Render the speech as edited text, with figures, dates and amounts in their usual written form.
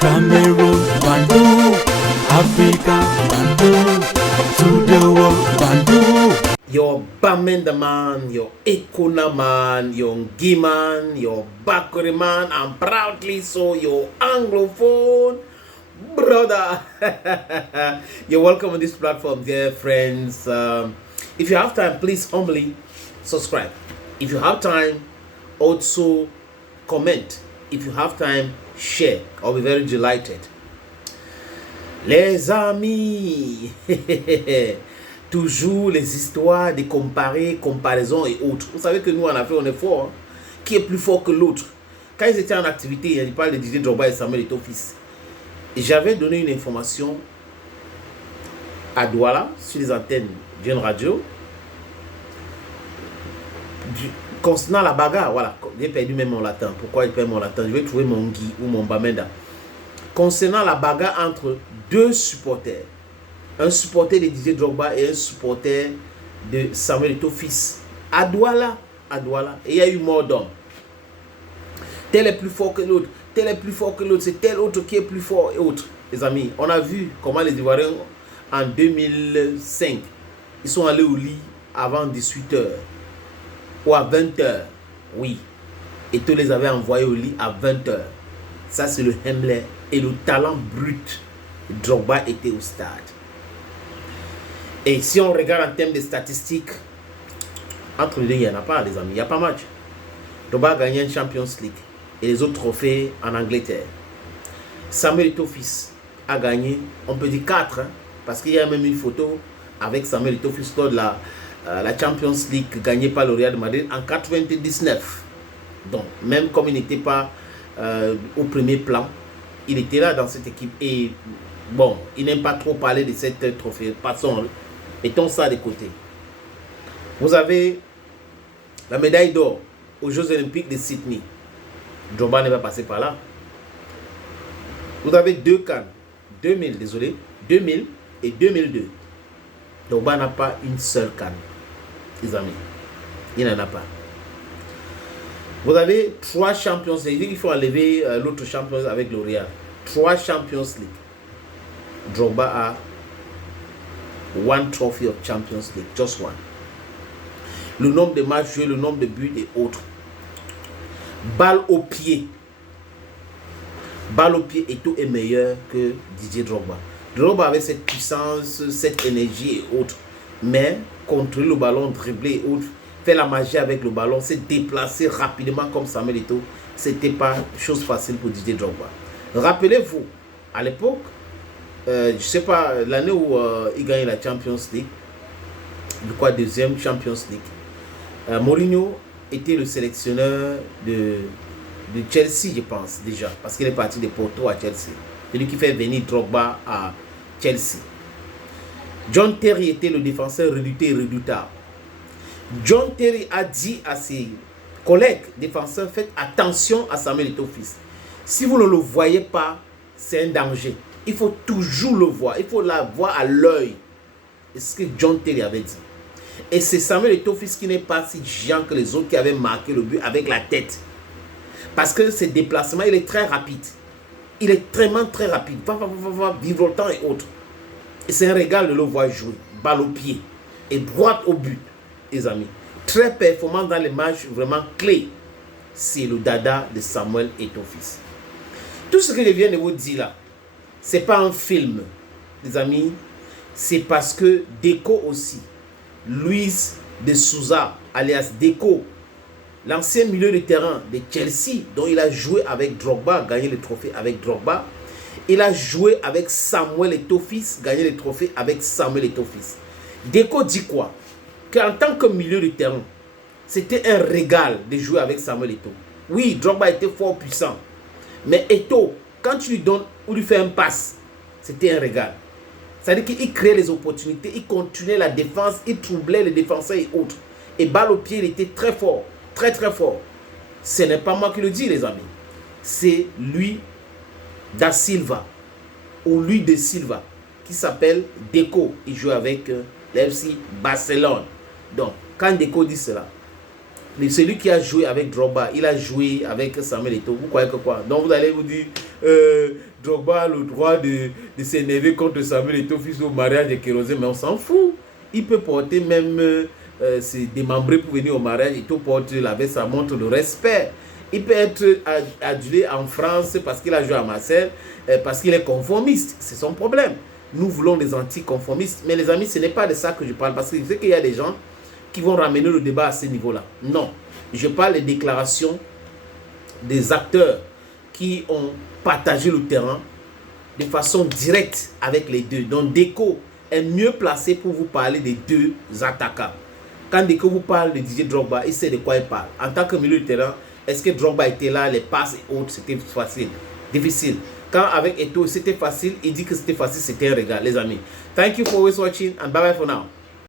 Cameroon, Bandung, Africa, Bandung, to the world, Bandung. Your Bamenda man, your Ekuna man, your Ngi man, your Bakuri man, and proudly so your Anglophone brother. You're welcome on this platform, dear friends. If you have time, please humbly subscribe. If you have time, also comment. If you have time, share. I'll be very delighted. Les amis, toujours les histoires de comparer, comparaison et autres. Vous savez que nous en Afrique, on est fort. Hein? Qui est plus fort que l'autre? Quand ils étaient en activité, ils parlent de Didier Drogba et Samuel Eto'o-Fils. J'avais donné une information à Douala sur les antennes d'une radio concernant la bagarre. Voilà, j'ai perdu même mon latin. Pourquoi j'ai perdu mon latin? Je vais trouver mon Ngi ou mon Bamenda. Concernant la bagarre entre deux supporters, un supporter de Didier Drogba et un supporter de Samuel Eto'o-Fils à Douala, et il y a eu mort d'homme. Tel est plus fort que l'autre, tel est plus fort que l'autre, c'est tel autre qui est plus fort et autres. Les amis, on a vu comment les Ivoiriens en 2005, ils sont allés au lit avant 18h ou à 20h. Oui, Eto'o les avait envoyés au lit à 20h. Ça, c'est le Hemler et le talent brut. Drogba était au stade. Et si on regarde en termes de statistiques, entre les deux, il n'y en a pas, les amis. Il n'y a pas match. Drogba a gagné une Champions League et les autres trophées en Angleterre. Samuel Eto'o-Fils a gagné, on peut dire 4, hein, parce qu'il y a même une photo avec Samuel Eto'o-Fils lors de la Champions League gagnée par le Real de Madrid en 99. Donc, même comme il n'était pas au premier plan, il était là dans cette équipe. Et bon, il n'aime pas trop parler de cette trophée. Passons, mettons ça de côté. Vous avez la médaille d'or aux Jeux Olympiques de Sydney. Drogba n'est pas passé par là. Vous avez deux CAN, 2000 et 2002. Drogba n'a pas une seule CAN, les amis. Il n'en a pas. Vous avez 3 Champions League. Il faut enlever l'autre champion avec L'Oréal. 3 Champions League. Drogba a 1 trophy of Champions League. Just one. Le nombre de matchs joués, le nombre de buts et autres. Balle au pied. Balle au pied, Eto'o est meilleur que Didier Drogba. Drogba avait cette puissance, cette énergie et autres. Mais contrôler le ballon, dribbler et autres, faire la magie avec le ballon, se déplacer rapidement comme Samuel Eto'o, c'était pas chose facile pour Didier Drogba. Rappelez-vous, à l'époque, je sais pas, l'année où il gagne la Champions League, deuxième Champions League, Mourinho était le sélectionneur de Chelsea, je pense, déjà, parce qu'il est parti de Porto à Chelsea. C'est lui qui fait venir Drogba à Chelsea. John Terry était le défenseur redouté et redoutable. John Terry a dit à ses collègues défenseurs, faites attention à Samuel Eto'o-Fils. Si vous ne le voyez pas, c'est un danger. Il faut toujours le voir. Il faut la voir à l'œil. C'est ce que John Terry avait dit. Et c'est Samuel Eto'o-Fils qui n'est pas si géant que les autres qui avaient marqué le but avec la tête. Parce que ses déplacements, il est très rapide. Il est vraiment très rapide. Virevoltant et autres. Et c'est un régal de le voir jouer. Balle au pied. Et droite au but. Les amis, très performant dans les matchs vraiment clés, c'est le dada de Samuel Eto'o-Fils. Tout ce que je viens de vous dire là, c'est pas un film, les amis, c'est parce que Deco aussi, Luis de Souza, alias Deco, l'ancien milieu de terrain de Chelsea, dont il a joué avec Drogba, gagné le trophée avec Drogba, il a joué avec Samuel Eto'o-Fils, gagné le trophée avec Samuel Eto'o-Fils. Deco dit quoi? Qu'en tant que milieu de terrain, c'était un régal de jouer avec Samuel Eto'o. Oui, Drogba était fort puissant. Mais Eto'o, quand tu lui donnes ou lui fais un passe, c'était un régal. C'est-à-dire qu'il créait les opportunités, il continuait la défense, il troublait les défenseurs et autres. Et balle au pied, il était très fort, très très fort. Ce n'est pas moi qui le dis, les amis. C'est lui da Silva, ou lui de Silva, qui s'appelle Deco. Il joue avec l'FC Barcelone. Donc, quand Deco dit cela, celui qui a joué avec Drogba, il a joué avec Samuel Eto'o. Vous croyez que quoi? Donc vous allez vous dire, Drogba a le droit de s'énerver contre Samuel Eto'o fils au mariage de Kérosé, mais on s'en fout. Il peut porter même se démembrer pour venir au mariage. Eto'o porte la veste, ça montre le respect. Il peut être adulé en France parce qu'il a joué à Marseille, parce qu'il est conformiste. C'est son problème. Nous voulons des anticonformistes. Mais les amis, ce n'est pas de ça que je parle. Parce que je sais qu'il y a des gens qui vont ramener le débat à ce niveau-là. Non. Je parle des déclarations des acteurs qui ont partagé le terrain de façon directe avec les deux. Donc Deco est mieux placé pour vous parler des deux attaquants. Quand Deco vous parle de Didier Drogba, il sait de quoi il parle. En tant que milieu de terrain, est-ce que Drogba était là, les passes et autres, c'était facile, difficile. Quand avec Eto'o, c'était facile, il dit que c'était facile, c'était un régal, les amis. Thank you for always watching and bye bye for now.